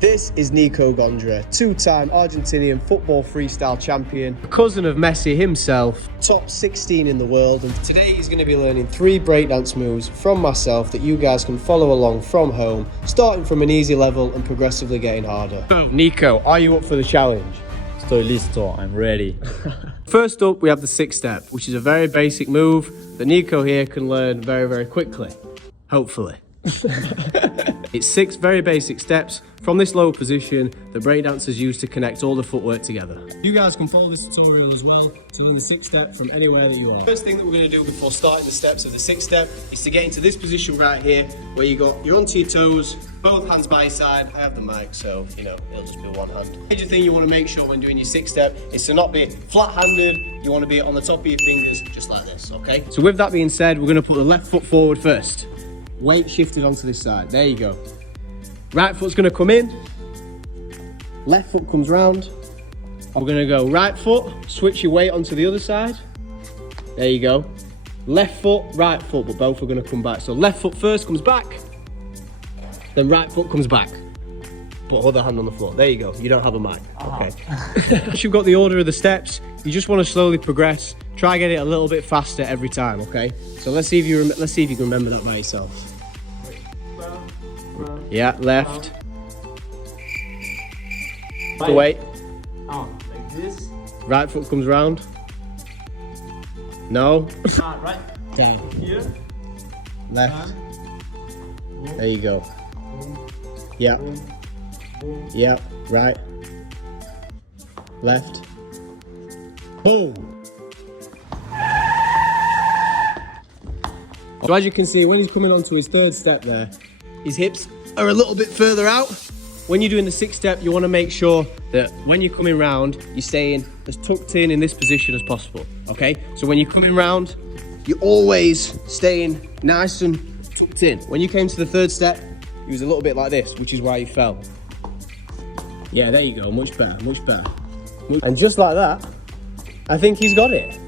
This is Nico Gondra, two-time Argentinian Football Freestyle Champion, cousin of Messi himself, top 16 in the world, and today he's going to be learning 3 breakdance moves from myself that you guys can follow along from home, starting from an easy level and progressively getting harder. So, Nico, are you up for the challenge? Estoy listo, I'm ready. First up, we have the 6-step, which is a very basic move that Nico here can learn very, very quickly, hopefully. It's 6 very basic steps from this low position that breakdancers use to connect all the footwork together. You guys can follow this tutorial as well to learn the 6-step from anywhere that you are. First thing that we're going to do before starting the steps of the 6-step is to get into this position right here where you're onto your toes, both hands by your side. I have the mic, so it'll just be one hand. The major thing you want to make sure when doing your 6-step is to not be flat-handed. You want to be on the top of your fingers just like this, okay? So with that being said, we're going to put the left foot forward first. Weight shifted onto this side. There you go. Right foot's going to come in. Left foot comes round. We're going to go right foot, switch your weight onto the other side. There you go. Left foot, right foot, but both are going to come back. So left foot first comes back, then right foot comes back. Put other hand on the floor. There you go. You don't have a mic. Okay. Once you've got the order of the steps, you just want to slowly progress. Try get it a little bit faster every time, okay? So let's see if you can remember that by yourself. Yeah, left. The weight. Like this. Right foot comes round. No. Right. Down. Here. Left. There you go. Yeah. Yeah. Right. Left. Boom. So as you can see, when he's coming onto his 3rd step there, his hips are a little bit further out. When you're doing the 6th step, you want to make sure that when you're coming round, you're staying as tucked in this position as possible, okay? So when you're coming round, you're always staying nice and tucked in. When you came to the 3rd step, he was a little bit like this, which is why you fell. Yeah, there you go, much better, much better. And just like that, I think he's got it.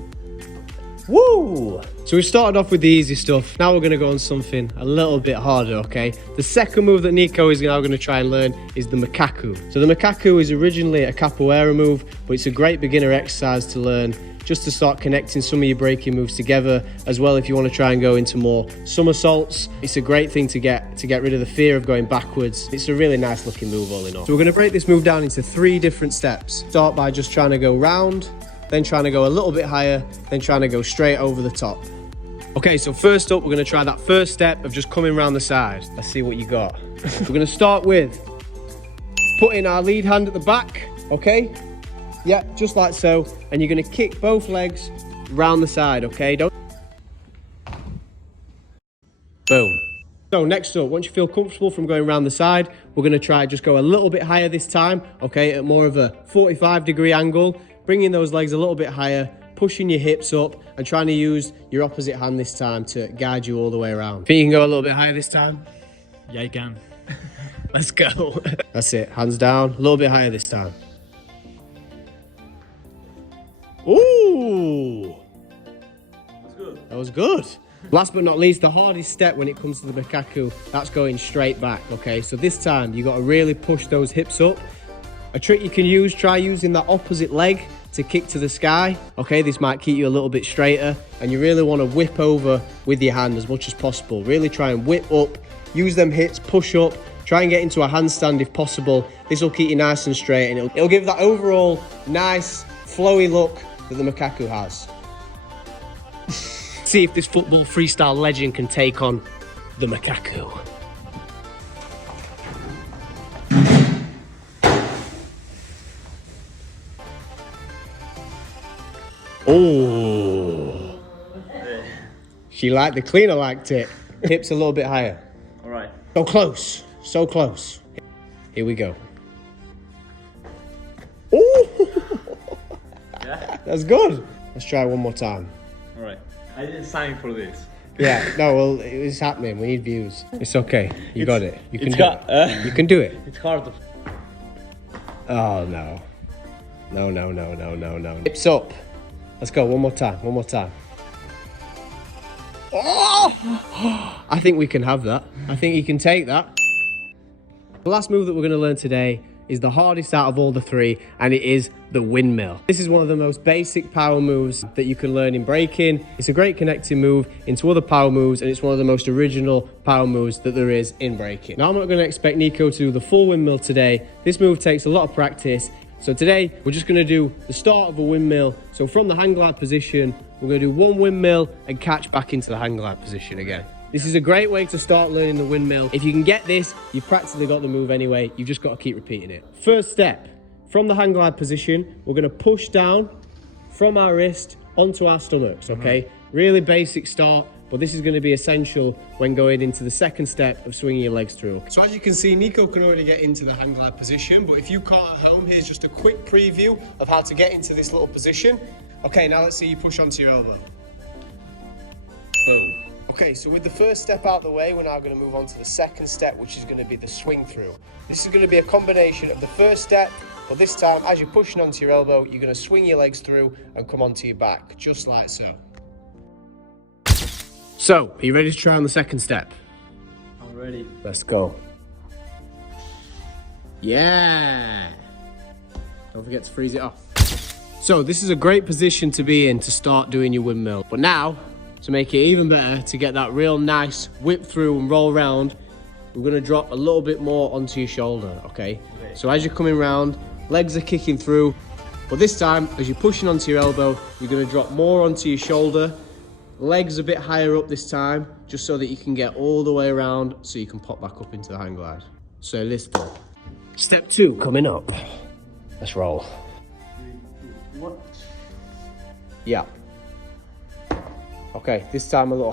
Woo! So we started off with the easy stuff. Now we're going to go on something a little bit harder, okay? The second move that Nico is now going to try and learn is the makaku. So the makaku is originally a capoeira move, but it's a great beginner exercise to learn just to start connecting some of your breaking moves together, as well if you want to try and go into more somersaults. It's a great thing to get rid of the fear of going backwards. It's a really nice looking move all in all. So we're going to break this move down into 3 different steps. Start by just trying to go round, then trying to go a little bit higher, then trying to go straight over the top. Okay, so first up, we're going to try that first step of just coming around the side. Let's see what you got. We're going to start with putting our lead hand at the back, okay? Yeah, just like so. And you're going to kick both legs round the side, okay? Boom. So next up, once you feel comfortable from going around the side, we're going to try just go a little bit higher this time, okay? At more of a 45-degree angle, bringing those legs a little bit higher, pushing your hips up and trying to use your opposite hand this time to guide you all the way around. Think you can go a little bit higher this time? Yeah, I can. Let's go. That's it, hands down, a little bit higher this time. Ooh! That's good. That was good. Last but not least, the hardest step when it comes to the makaku, that's going straight back, okay? So this time, you got to really push those hips up. A trick you can use, try using that opposite leg to kick to the sky, okay? This might keep you a little bit straighter, and you really want to whip over with your hand as much as possible. Really try and whip up, use them hips, push up, try and get into a handstand if possible. This will keep you nice and straight, and it'll give that overall nice, flowy look that the makaku has. See if this football freestyle legend can take on the makaku. Oh, she liked the cleaner, liked it. Hips a little bit higher. All right. So close, so close. Here we go. Oh, Yeah? that's good. Let's try one more time. All right. I didn't sign for this. Yeah, no, well, it's happening. We need views. It's okay. You got it. You can do it. You can do it. It's hard to... Oh, no. No, no, no, no, no, no. Hips up. Let's go, one more time, one more time. Oh! I think we can have that. I think you can take that. The last move that we're going to learn today is the hardest out of all the three, and it is the windmill. This is one of the most basic power moves that you can learn in breaking. It's a great connecting move into other power moves, and it's one of the most original power moves that there is in breaking. Now, I'm not going to expect Nico to do the full windmill today. This move takes a lot of practice. So today, we're just going to do the start of a windmill. So from the hang glide position, we're going to do one windmill and catch back into the hang glide position again. This is a great way to start learning the windmill. If you can get this, you've practically got the move anyway. You've just got to keep repeating it. First step, from the hang glide position, we're going to push down from our wrist onto our stomachs, okay? Really basic start, but this is going to be essential when going into the second step of swinging your legs through. So as you can see, Nico can already get into the hang glide position, but if you can't at home, here's just a quick preview of how to get into this little position. Okay, now let's see you push onto your elbow. Boom. Okay, so with the first step out of the way, we're now going to move on to the second step, which is going to be the swing through. This is going to be a combination of the first step, but this time, as you're pushing onto your elbow, you're going to swing your legs through and come onto your back, just like so. So, are you ready to try on the second step? I'm ready. Let's go. Yeah! Don't forget to freeze it off. So, this is a great position to be in to start doing your windmill. But now, to make it even better, to get that real nice whip through and roll round, we're going to drop a little bit more onto your shoulder, okay? So as you're coming round, legs are kicking through, but this time, as you're pushing onto your elbow, you're going to drop more onto your shoulder, legs a bit higher up this time, just so that you can get all the way around so you can pop back up into the hang glide. So let's go. Step 2 coming up. Let's roll. 3, 2, 1. Yeah. Okay, this time a little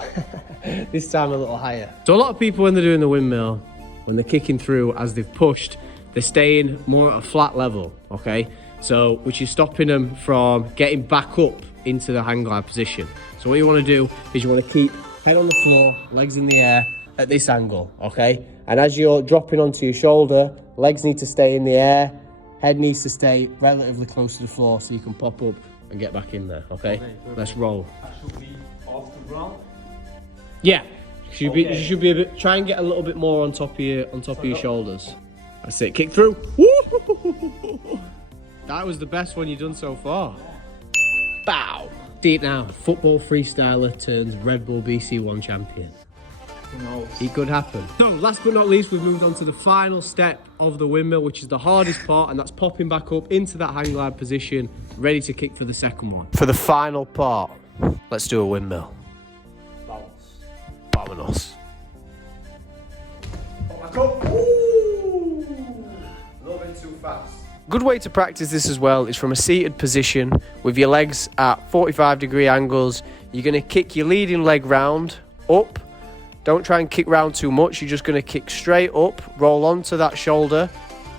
higher. So a lot of people when they're doing the windmill, when they're kicking through as they've pushed, they're staying more at a flat level, okay? So, which is stopping them from getting back up into the hang glide position. So what you want to do is you want to keep head on the floor, legs in the air at this angle, okay? And as you're dropping onto your shoulder, legs need to stay in the air, head needs to stay relatively close to the floor so you can pop up and get back in there, okay? Let's roll. I should be off the ground. Yeah, you should be a bit. Try and get a little bit more on top of your shoulders. That's it. Kick through. Woo! That was the best one you've done so far. Bow. See it now. Football freestyler turns Red Bull BC1 champion. Who knows? It could happen. So, last but not least, we've moved on to the final step of the windmill, which is the hardest part, and that's popping back up into that hang glide position, ready to kick for the second one. For the final part, let's do a windmill. Vámonos. Ooh! A little bit too fast. Good way to practice this as well is from a seated position with your legs at 45-degree angles. You're going to kick your leading leg round, up. Don't try and kick round too much. You're just going to kick straight up, roll onto that shoulder,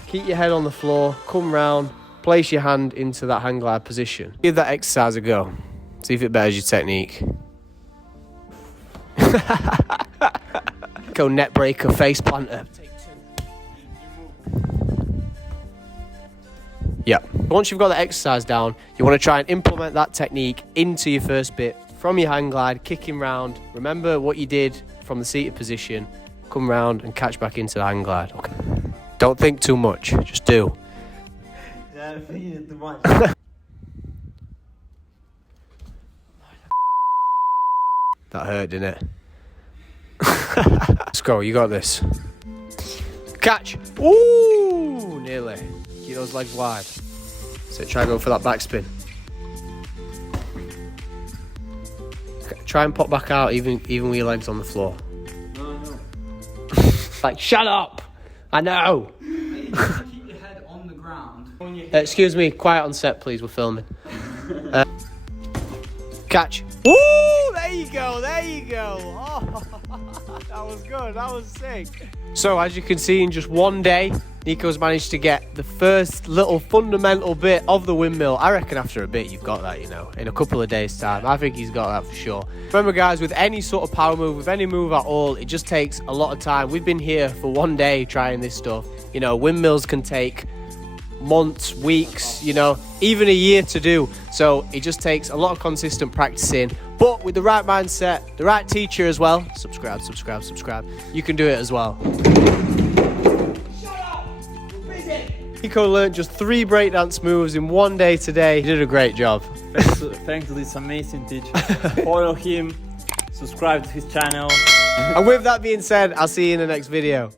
keep your head on the floor, come round, place your hand into that hang glide position. Give that exercise a go. See if it betters your technique. Go net breaker, face planter. Take 2. Yeah. Once you've got the exercise down, you want to try and implement that technique into your first bit from your hang glide, kicking round. Remember what you did from the seated position. Come round and catch back into the hang glide. Okay. Don't think too much. Just do. Yeah, I'm thinking too much. That hurt, didn't it? Let's go, you got this. Catch! Ooh, nearly. Keep those legs wide. So try and go for that backspin. Try and pop back out even with your legs on the floor. No. Like, shut up! I know! Keep your head on the ground. Excuse me, quiet on set, please, we're filming. Catch. Ooh, there you go, there you go. Oh, that was good, that was sick. So as you can see, in just one day, Nico's managed to get the first little fundamental bit of the windmill. I reckon after a bit you've got that, you know, in a couple of days' time. I think he's got that for sure. Remember guys, with any sort of power move, with any move at all, it just takes a lot of time. We've been here for one day trying this stuff. You know, windmills can take months, weeks, you know, even a year to do. So it just takes a lot of consistent practicing, but with the right mindset, the right teacher as well. Subscribe, you can do it as well. Shut up! Nico learned just 3 breakdance moves in one day today. He did a great job. Thanks to this amazing teacher. Follow him, subscribe to his channel. And with that being said, I'll see you in the next video.